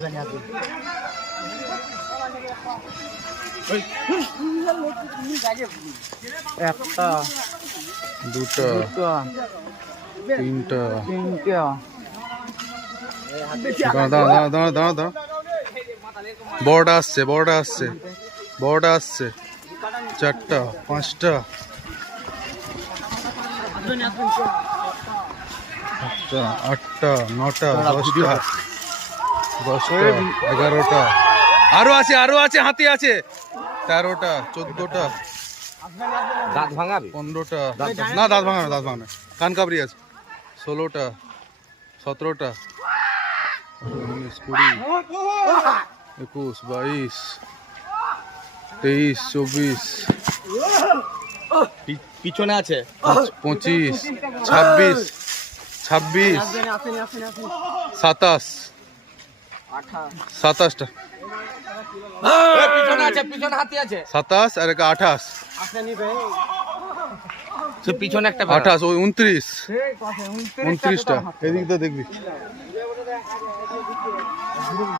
একটা দুটা তিনটা দাঁড়া বড়টা আসছে চারটা পাঁচটা সাতটা আটটা নটা দশটা এগারোটা আরো আছে হাতি আছে 13টা 14টা দাঁত ভাঙাবি 15টা না দাঁত ভাঙা কান কাবরি আছে 16টা 17টা 19 20 21 22 23 24 পিছনে আছে 25 26 27 27টা পিছনে হাতি আছে 27 আর 28 পিছনে একটা 28 ওই 29 29টা এদিক দিয়ে দেখবি